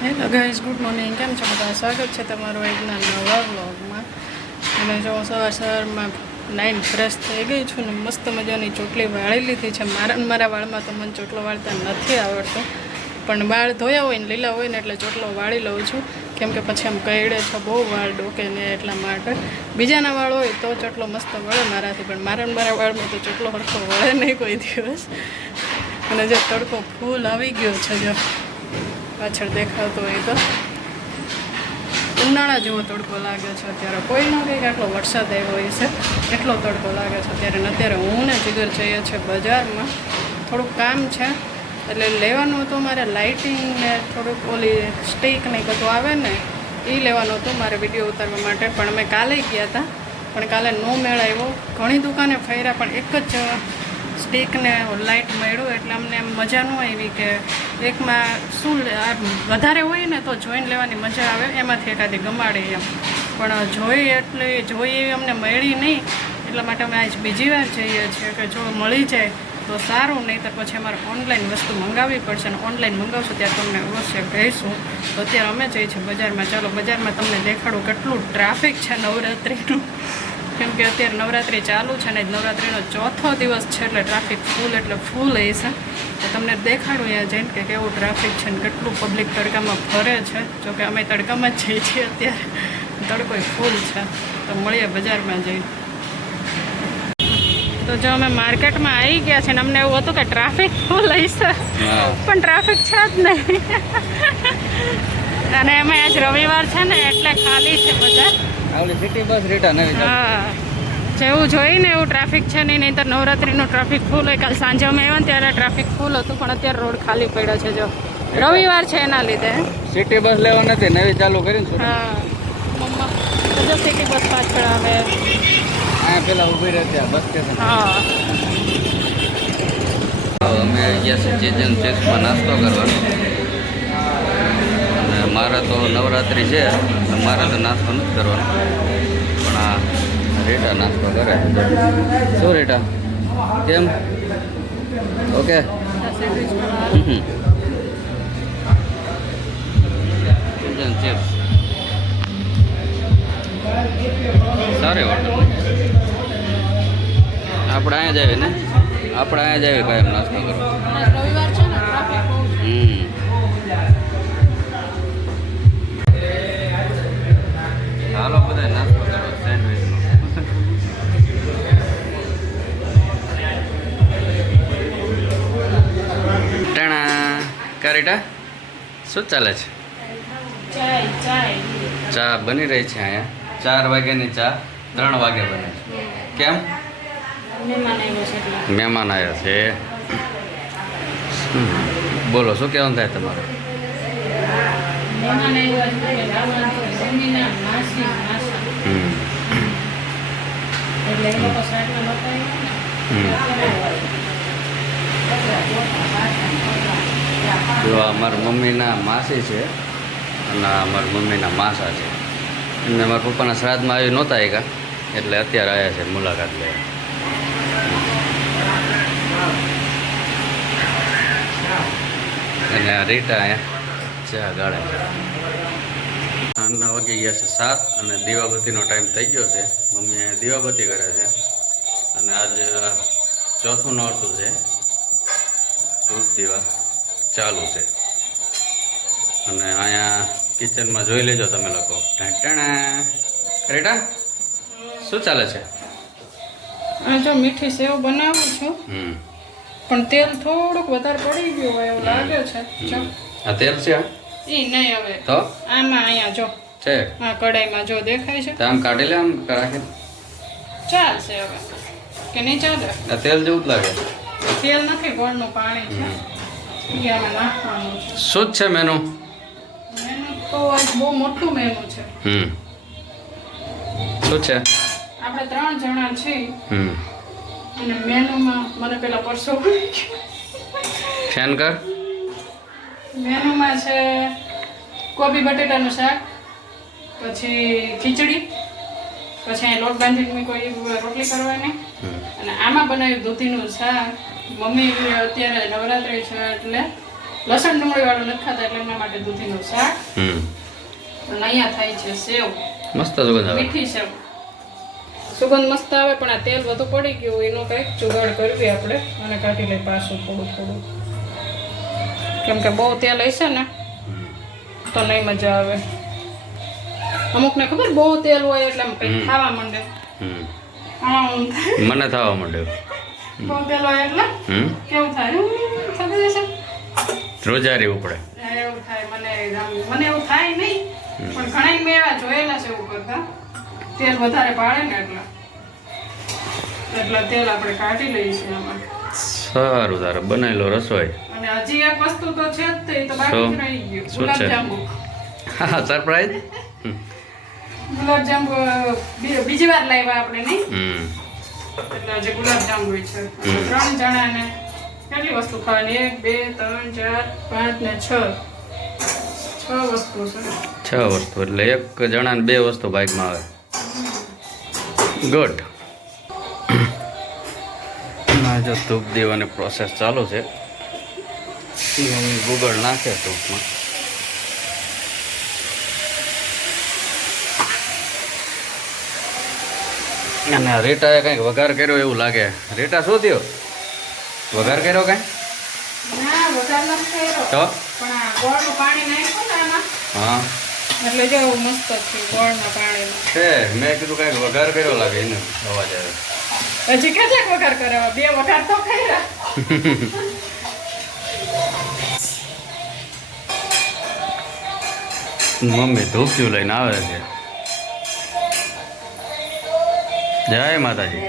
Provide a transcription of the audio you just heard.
Hello guys good morning કેમ છો બધા? સ્વાગત છે તમારું એકના નવા વ્લોગમાં અને જો સવાર સવારમાં નાઈન ફ્રેશ થઈ ગઈ છું ને મસ્ત મજાની ચોટલી વાળી લીધી છે. મારા મારા વાળમાં તો મને ચોટલો વાળતા નથી આવડતો. પણ વાળ ધોયા હોય ને લીલા હોય ને એટલે ચોટલો વાળી લઉં છું. કેમ કે પછી આમ કઈડે છે, બહુ વાળ ડોકે ને એટલા માટે. બીજાના વાળ હોય તો ચોટલો મસ્ત વળે મારાથી, પણ મારા મારા વાળમાં તો ચોટલો સરખો વળે નહીં કોઈ દિવસ. અને જે તડકો ફૂલ આવી ગયો છે જો. પાછળ દેખાતો હોય તો. ઉનાળા જેવો તડકો લાગે છે અત્યારે. કોઈ ન કંઈક આટલો વરસાદ આવ્યો હોય છે. એટલો તડકો લાગે છે અત્યારે. ને અત્યારે હું ને જીગર જઈએ છીએ બજારમાં. થોડુંક કામ છે. એટલે લેવાનું હતું મારે લાઇટિંગ ને થોડુંક ઓલી સ્ટીક ને બધું આવે ને એ લેવાનું હતું મારે વીડિયો ઉતારવા માટે. પણ અમે કાલે ગયા હતા પણ કાલે નો મેળ આવ્યો. ઘણી દુકાને ફર્યા, પણ એક જ સ્ટીક ને લાઇટ મળ્યું એટલે અમને એમ મજા ન આવી કે એકમાં શું વધારે હોય ને તો જોઈન લેવાની મજા આવે, એમાંથી એકાદી ગમાડે એમ. પણ જોઈ એટલે જોઈ એવી અમને મળી નહીં, એટલા માટે અમે આજ બીજી વાર જઈએ છીએ કે જો મળી જાય તો સારું નહીં તો પછી અમારે ઓનલાઈન વસ્તુ મંગાવવી પડશે અને ઓનલાઈન મંગાવશું ત્યારે તમને અવશ્ય કહીશું. તો અત્યારે અમે જઈએ છીએ બજારમાં. ચાલો, બજારમાં તમને દેખાડું કેટલું ટ્રાફિક છે નવરાત્રિનું. કેમ કે અત્યારે નવરાત્રિ ચાલુ છે ને નવરાત્રિનો ચોથો દિવસ છે એટલે ટ્રાફિક ફૂલ એટલે ફૂલ હશે તો તમને દેખાડું અહીંયા જઈને કે કેવું ટ્રાફિક છે ને કેટલું પબ્લિક તડકામાં ફરે છે. જોકે અમે તડકામાં જ જઈએ છીએ અત્યારે. તડકો ફૂલ છે. તો મળીએ બજારમાં જઈને. તો જો અમે માર્કેટમાં આવી ગયા છે ને અમને એવું હતું કે ટ્રાફિક ફૂલ હશે. પણ ટ્રાફિક છે જ નહીં. અને એમાં આજ રવિવાર છે ને એટલે ખાલી છે બજાર. સિટી બસ રિટર્ન આવી હા. જેવું જોઈને એવું ટ્રાફિક છે નહીં નહીં તો નવરાત્રિનું ટ્રાફિક ફૂલ હોય. કાલ સાંજે અમે આવ્યા ને ત્યારે ટ્રાફિક ફૂલ હતું પણ અત્યારે રોડ ખાલી પડ્યો છે જો. રવિવાર છે એના લીધે. સિટી બસ લેવા નથી નવી ચાલુ કરીને હા. મમ્મા જો સિટી બસ પાછળ આવે. હા પેલા ઊભી રહેતી બસ સ્ટેશન. હા. અમે ગયા છે ચેજન ચેક્સમાં નાસ્તો કરવા અને મારે તો નવરાત્રિ છે મારે તો નાસ્તો નથી કરવાનો. પણ આ રેટા નાસ્તો કરે. શું રેટા? કેમ? ઓકે. સારી હોટલ. આપણે અહીંયા જ આવીએ ને? આપણે અહીંયા જ આવીએ કાયમ નાસ્તો કરવા. કારીટા શું ચાલે છે? ચા બની રહી છે અહીંયા. ચાર વાગ્યાની ચા, ત્રણ વાગે બને છે. કેમ? મહેમાન આવ્યો છે. બોલો, શું કહેવાનું થાય તમારે? હમ એટલે એ લોકો સાઈડમાં બતાવ્યા હમ જો આ મારા મમ્મીના માસી છે અને અમારા મમ્મીના માસા છે. એમને મારા પપ્પાના શ્રાદ્ધમાં આવી નહોતા આવ્યા એટલે અત્યારે આવ્યા છે મુલાકાત લેવા. અને રીટા અહીંયા ચા ગાળે છે. સાંજના વાગી ગયા છે સાત અને દીવાબત્તીનો ટાઈમ થઈ ગયો છે. મમ્મી અહીંયા દીવાબત્તી કરે છે. અને આજ ચોથું નોરતું છે. ધૂપ દીવા. ચાલુ છે. અને અહીંયા કિચનમાં જોઈ લેજો તમે લોકો. ઢાંટણા રેટા શું ચાલે છે? આ જો મીઠી સેવ બનાવું છું. પણ તેલ થોડુંક વધારે પડી ગયું હોય એવું લાગે છે. આ તેલ છે એ ઈ નહીં હવે. તો? આમાં અહીંયા જો. છે. આ કઢાઈમાં જો દેખાય છે. તો આમ કાઢી લે આમ રાખે ચાલશે હવે. કે નહીં ચાલે? આ તેલ જેવું જ લાગે. તેલ નથી ગોળનું પાણી છે. શું છે મેનુ મેનુ તો બહુ મોટું મેનુ છે હમ. શું છે? આપણે ત્રણ જણા છીએ. હમ. અને મેનુમાં મને પેલા પરસો ફેન કર. મેનુમાં છે કોબી બટેટાનું શાક પછી ખીચડી પછી લોટ બાંધીને કોઈ રોટલી કરવાની. અને આમાં બનાવ્યું દૂધીનું શાક. મમ્મી અત્યારે નવરાત્રી છે એટલે લસણ ડુંગળી વાળું નથી ખાતા એટલે એમના માટે દૂધીનું શાક. હમ. અને અહીંયા થાય છે સેવ. મસ્ત સુગંધ આવે. મીઠી સેવ. સુગંધ મસ્ત આવે પણ આ તેલ વધુ પડી ગયું એનો કંઈક જુગાડ કરવી આપણે. અને કાઢી લઈ પાછું થોડું થોડું. કેમ કે બહુ તેલ હશે ને તો નહીં મજા આવે. અમુકને ખબર બહુ તેલ હોય એટલે આમ કંઈક ખાવા માંડે. મને થવા માંડ્યો બહુ તેલ હોય એટલે કેવું થાય? હમ, થતું જશે. રોજારી ઉપડે એવું થાય મને મને એવું થાય નહીં. પણ ઘણા મેં એવા જોયેલા છે એવું કરતા. તેલ વધારે પાડે ને એટલે. એટલે તેલ આપણે કાઢી લઈએ છીએ આમાં. સારું તારે બનાવેલો રસોઈ. અને હજી એક વસ્તુ તો છે જ તે, તો બાકી રહી ગયું. ગુલાબજાંબુ. હા સરપ્રાઈઝ? ગુલાબજાંબુ અ, બીજી વાર લાવ્યા આપણે નહીં? એટલે આજે ગુલાબજાંબુ છે. ત્રણ જણાને કેટલી વસ્તુ ખાવાની? એક બે ત્રણ ચાર પાંચ ને છ. છ વસ્તુ છે. છ વસ્તુ એટલે એક જણાને બે વસ્તુ બાઇકમાં આવે. ગુડ જો ધૂપ દેવાની પ્રોસેસ ચાલુ છે. હું ગૂગળ નાખે ધૂપમાં. અને રેટાએ કંઈક વઘાર કર્યો એવું લાગે. રેટા શું થયો? વઘાર કર્યો કાંઈ? તો? હા. એટલે જો મસ્ત થયું ગોળના પાણીનું છે મેં કીધું કાંઈક વઘાર કર્યો લાગે એનો અવાજ આવે. હજી કેટલાક વઘાર કરાવવા બે વઘાર તો કર્યા. મમ્મી ધૂપિયું લઈને આવે છે. જય માતાજી